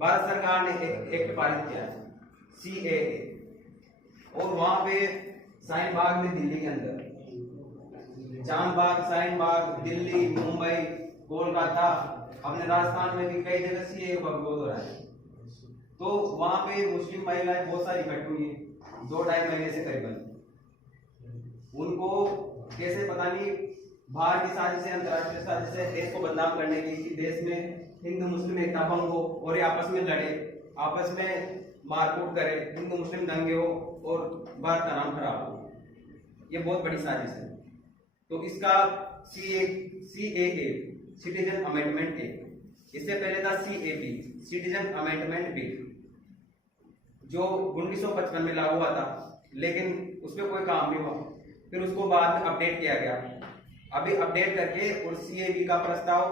भारत सरकार ने एक एक्ट पारित किया है CAA, और वहां पे शाहीन बाग में, दिल्ली के अंदर, जामबाग, शाहीन बाग, दिल्ली, मुंबई, कोलकाता, अपने राजस्थान में भी कई जगह CAA का विरोध हो रहा है। तो वहां पे मुस्लिम महिलाएं बहुत सारी इकट्ठी हुई हैं 2-2.5 महीने से करीबन। उनको कैसे पता नहीं बाहर की साजिश से, अंतर्राष्ट्रीय साजिश से देश को बदनाम करने की, कि देश में हिंदू मुस्लिम एकता भंग हो और ये आपस में लड़े, आपस में मारकूट करे, हिंदू मुस्लिम दंगे हो और भारत का नाम खराब हो। ये बहुत बड़ी साजिश है। तो इसका CAA सिटीजन अमेंडमेंट एक्ट, इससे पहले था CAB सिटीजन अमेंडमेंट बिल, जो 1955 में लागू हुआ था, लेकिन उस पर कोई काम नहीं हुआ। फिर उसको बाद में अपडेट किया गया। अभी अपडेट करके और CAB का प्रस्ताव,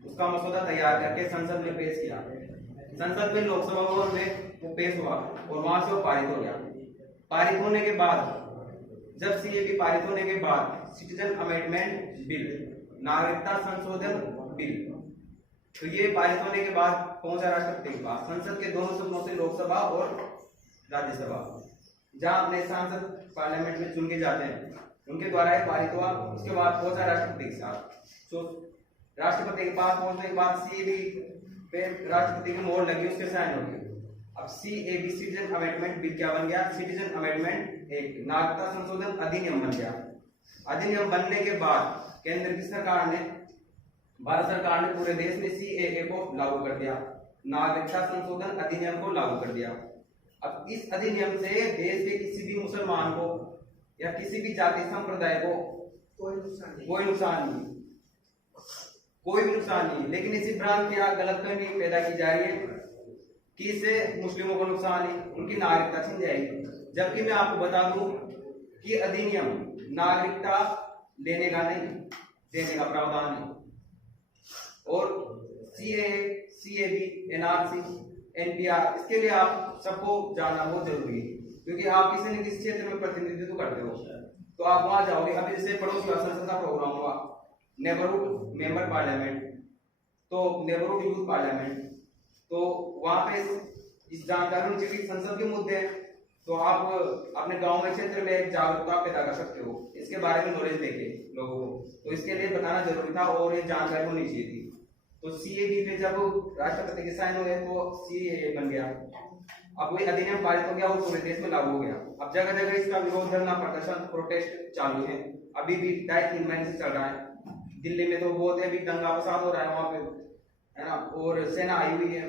उसका मसौदा तैयार करके संसद में पेश किया। संसद में, लोकसभा में वो पेश हुआ और वहां से वो पारित हो गया। पारित होने के बाद, जब CAB पारित होने के बाद सिटीजन अमेंडमेंट बिल, नागरिकता संशोधन बिल, तो ये पारित होने के बाद पहुंचा राष्ट्रपति के पास, संसद के दोनों सदनों से, लोकसभा और राज्यसभा, जहां अपने सांसद पार्लियामेंट में चुन के जाते हैं, उनके द्वारा ये पारित हुआ। उसके बाद पहुंचा राष्ट्रपति के साथ। तो राष्ट्रपति के पास पहुंचने के बाद CAB पे राष्ट्रपति की मोहर लगी, उसके साइन हो गई। अब CAB सिटीजन अमेंडमेंट बिल क्या बन गया? सिटीजन अमेंडमेंट एक्ट, नागरिकता संशोधन अधिनियम बन गया। अधिनियम बनने के बाद केंद्र की सरकार ने, भारत सरकार ने पूरे देश में CAA को लागू कर दिया, नागरिकता संशोधन अधिनियम को लागू कर दिया। अब इस अधिनियम से देश के किसी भी मुसलमान को या किसी भी जाति संप्रदाय को कोई नुकसान नहीं, कोई भी नुकसान नहीं। लेकिन इसी भ्रांति या गलतफहमी पैदा की जा रही है कि इससे मुस्लिमों को नुकसान है, उनकी नागरिकता छीन जाएगी। जबकि मैं आपको बता दूं कि अधिनियम नागरिकता लेने का नहीं, देने का प्रावधान है। और CAA, CAB, NRC, NPR, इसके लिए आप सबको जानना बहुत जरूरी है, क्योंकि आप किसी न किसी क्षेत्र में प्रतिनिधित्व करते हो, तो आप वहां जाओगे। अभी जैसे पड़ोसी संसद का प्रोग्राम हुआ, नेबरहुड मेंबर पार्लियामेंट, तो नेबरहुड यूथ पार्लियामेंट, तो वहां पे इस जानकारी होनी चाहिए, संसद के मुद्दे हैं, तो आप अपने गांव में, क्षेत्र में एक जागरूकता पैदा कर सकते हो, इसके बारे में नॉलेज देके लोगों को। तो इसके लिए बताना जरूरी था और ये जानकारी होनी चाहिए थी। तो CAB पे जब राष्ट्रपति के साइन हुए तो CAA बन गया। अब वही अधिनियम पारित हो गया और पूरे देश में लागू हो गया। अब जगह जगह इसका विरोध, धरना, प्रदर्शन, प्रोटेस्ट चालू है। अभी भी 2.5-3 महीने से चल रहा है। दिल्ली में तो बहुत है, अभी दंगा फसाद हो रहा है वहां पे, है ना, और सेना आई हुई है,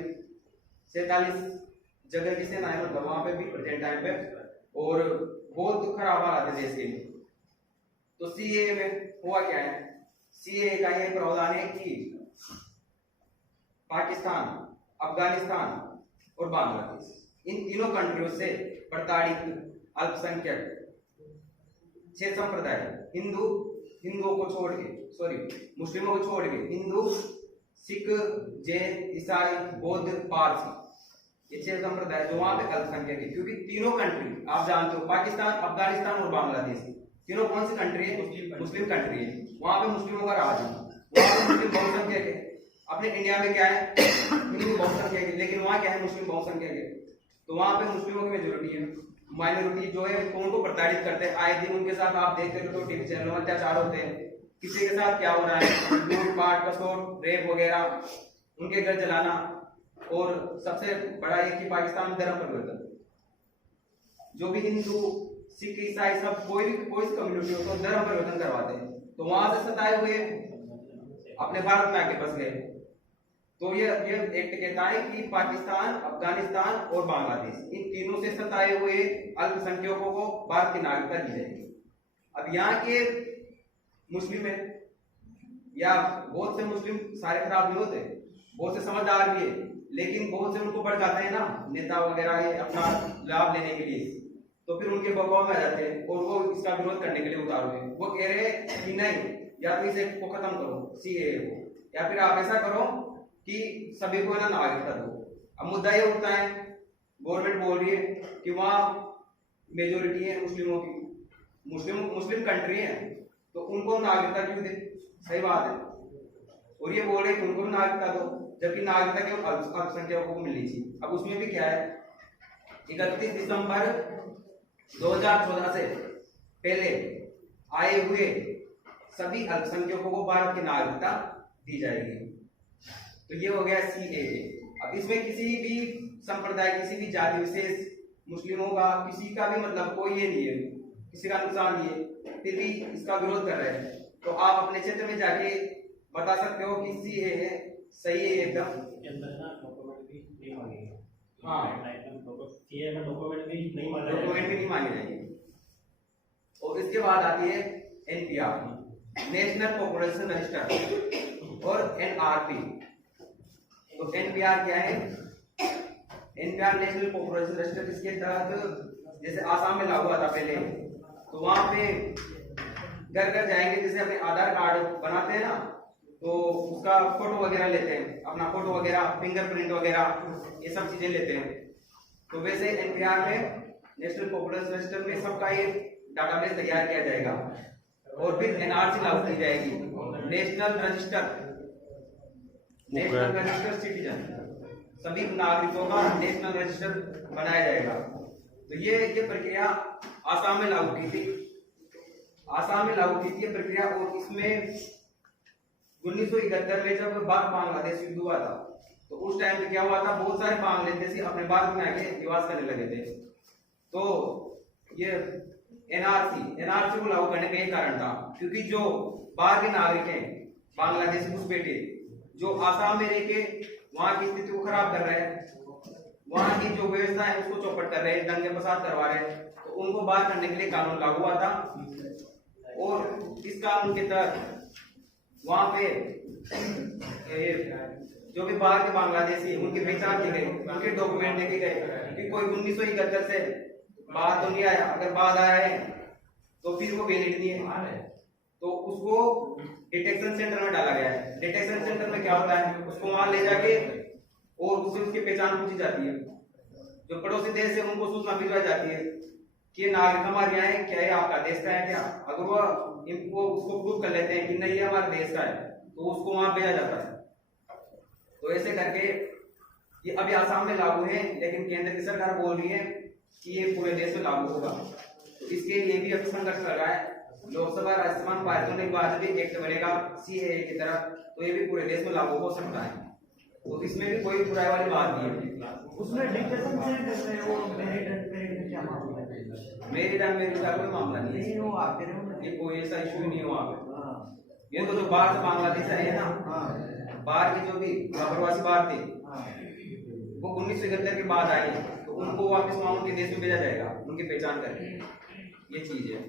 47 जगह की सेना है, मतलब वहां पे भी प्रेजेंट टाइम पे, और बहुत खराब हालात है देश के लिए। तो CAA में हुआ क्या है? CAA का यह प्रावधान है कि पाकिस्तान, अफगानिस्तान और बांग्लादेश, इन तीनों कंट्रियों से प्रताड़ित अल्पसंख्यक 6 संप्रदाय, हिंदुओं को छोड़ के, मुस्लिमों को छोड़ के, हिंदू, सिख, जैन, ईसाई, बौद्ध, पारसी, ये 6 संप्रदाय जो वहां पे अल्पसंख्यक है। क्योंकि तीनों कंट्री आप जानते हो, पाकिस्तान, अफगानिस्तान और बांग्लादेश, तीनों कौन सी कंट्री है? मुस्लिम कंट्री है। वहां पे मुस्लिमों का राज है, वहां पे मुस्लिम बहुसंख्यक है। अपने इंडिया में क्या है? हिंदू बहुसंख्यक है, लेकिन वहां क्या है? मुस्लिम बहुसंख्यक है। तो वहां पे मुस्लिमों की मेजोरिटी है, माइनॉरिटी जो है उनको प्रताड़ित करते हैं। आए दिन उनके साथ आप देखते हो तो टीवी चैनलों में अत्याचार होते हैं। किसी के साथ क्या हो रहा है? लूटपाट, कसौट, रेप वगैरह, उनके घर जलाना, और सबसे बड़ा ये कि पाकिस्तान में धर्म परिवर्तन, जो भी हिंदू, सिख, ईसाई, सब कोई कम्युनिटी हो तो धर्म परिवर्तन करवाते हैं। तो वहां से सताए हुए अपने भारत में आके बस गए। तो ये एक्ट कहता है कि पाकिस्तान, अफगानिस्तान और बांग्लादेश, इन तीनों से सताए हुए अल्पसंख्यकों को भारत की नागरिकता दी जाएगी। अब यहाँ के मुस्लिम है, या बहुत से मुस्लिम सारे खराब नहीं होते, बहुत से समझदार भी है, लेकिन बहुत से उनको भड़काते हैं ना नेता वगैरह, ये अपना लाभ लेने के लिए, तो फिर उनके बहकाव में आ जाते हैं और वो इसका विरोध करने के लिए उतार हुए। वो कह रहे हैं कि नहीं, या तो इसे को खत्म करो CAA को, या फिर आप ऐसा करो कि सभी को ना नागरिकता दो। अब मुद्दा ये उठता है, गवर्नमेंट बोल रही है कि वहाँ मेजोरिटी है मुस्लिमों की, मुस्लिम कंट्री है, तो उनको नागरिकता क्यों दे? सही बात है। और ये बोल रहे कि उनको भी नागरिकता दो, जबकि नागरिकता केवल अल्पसंख्यकों को मिलनी चाहिए। अब उसमें भी क्या है, 31 दिसंबर 2014 से पहले आए हुए सभी अल्पसंख्यकों को भारत की नागरिकता दी जाएगी। तो ये हो गया CAA। अब इसमें किसी भी संप्रदाय, किसी भी जाति विशेष, मुस्लिमों का, किसी का भी मतलब कोई ये नहीं है, किसी का नुकसान नहीं है, फिर भी इसका विरोध कर रहे हैं। तो आप अपने क्षेत्र में जाके बता सकते हो कि CAA सही है एकदम। हाँ, डॉक्यूमेंट भी नहीं मांगे जाएंगे। और इसके बाद आती है NPR, नेशनल पॉपुलेशन रजिस्टर, और NRP। तो NPR क्या है? NPR national population register. इसके तहत जैसे आसाम में लागू हुआ था पहले, तो वहां पे घर घर जाएंगे, जैसे अपने आधार कार्ड बनाते हैं ना, तो उसका फोटो वगैरह लेते हैं, अपना फोटो वगैरह, फिंगरप्रिंट वगैरह, ये सब चीजें लेते हैं। तो वैसे NPR में, नेशनल पॉपुलेशन रजिस्टर में सबका ये डाटाबेस तैयार किया जाएगा। और फिर NRC लागू की जाएगी, नेशनल रजिस्टर सिटीजन, सभी नागरिकों का नेशनल रजिस्टर बनाया जाएगा। तो ये प्रक्रिया आसाम में लागू की थी, ये प्रक्रिया। और इसमें 1971 में जब बांग्लादेश युद्ध हुआ था, तो उस टाइम पे क्या हुआ था, बहुत सारे बांग्लादेशी अपने भारत में आके निवास करने लगे थे। तो ये NRC को लागू करने का एक कारण था, क्योंकि जो बाहर के नागरिक हैं, बांग्लादेशी घुसपैठे, जो आसाम में रह के वहां की स्थिति को खराब कर रहे हैं, वहां की जो व्यवस्था है उसको चौपट कर रहे हैं, दंगे फसाद करवा रहे हैं, तो उनको बाहर करने के लिए कानून लागू हुआ था। और इस कानून के तहत वहां पे जो भी बाहर के बांग्लादेशी, उनकी पहचान की गई, उनके डॉक्यूमेंट देखे गए, क्योंकि कोई 1971 से बाहर तो नहीं आया, अगर बाहर आया है तो फिर वो वैलिड नहीं है, तो उसको डिटेक्शन सेंटर में डाला गया है। डिटेक्शन सेंटर में क्या होता है, उसको वहां ले जाके और उससे उसकी पहचान पूछी जाती है। जो पड़ोसी देश है उनको सूचना भिजवाई जाती है कि नागरिक हमारे यहाँ है, क्या ये आपका देश का है क्या। अगर वो उसको प्रूव कर लेते हैं कि नहीं ये हमारे देश का है, तो उसको वहां भेजा जाता है। तो ऐसे करके ये अभी आसाम में लागू है, लेकिन केंद्र की सरकार बोल रही है कि ये पूरे देश में लागू होगा। तो इसके लिए भी अभी संघर्ष कर रहा है। लोकसभा राज्यसभा पारित होने के बाद भी एक्ट बनेगा CAA की तरह, तो ये भी पूरे देश में लागू हो सकता है। तो इसमें भी कोई बुराई वाली बात नहीं है। उसमें डिटेक्शन से वो मेरिट क्या मामला है? मेरिट का कोई मामला नहीं है, वो आप कह रहे हो, ये कोई ऐसा इशू नहीं हुआ। ये तो जो बाहर से बांग्लादेश आए ना, बाहर के जो भी प्रवासी बाहर थे, वो 1971 के बाद आए, तो उनको वापस वहां उनके देश में भेजा जाएगा, उनकी पहचान करके। ये चीज है।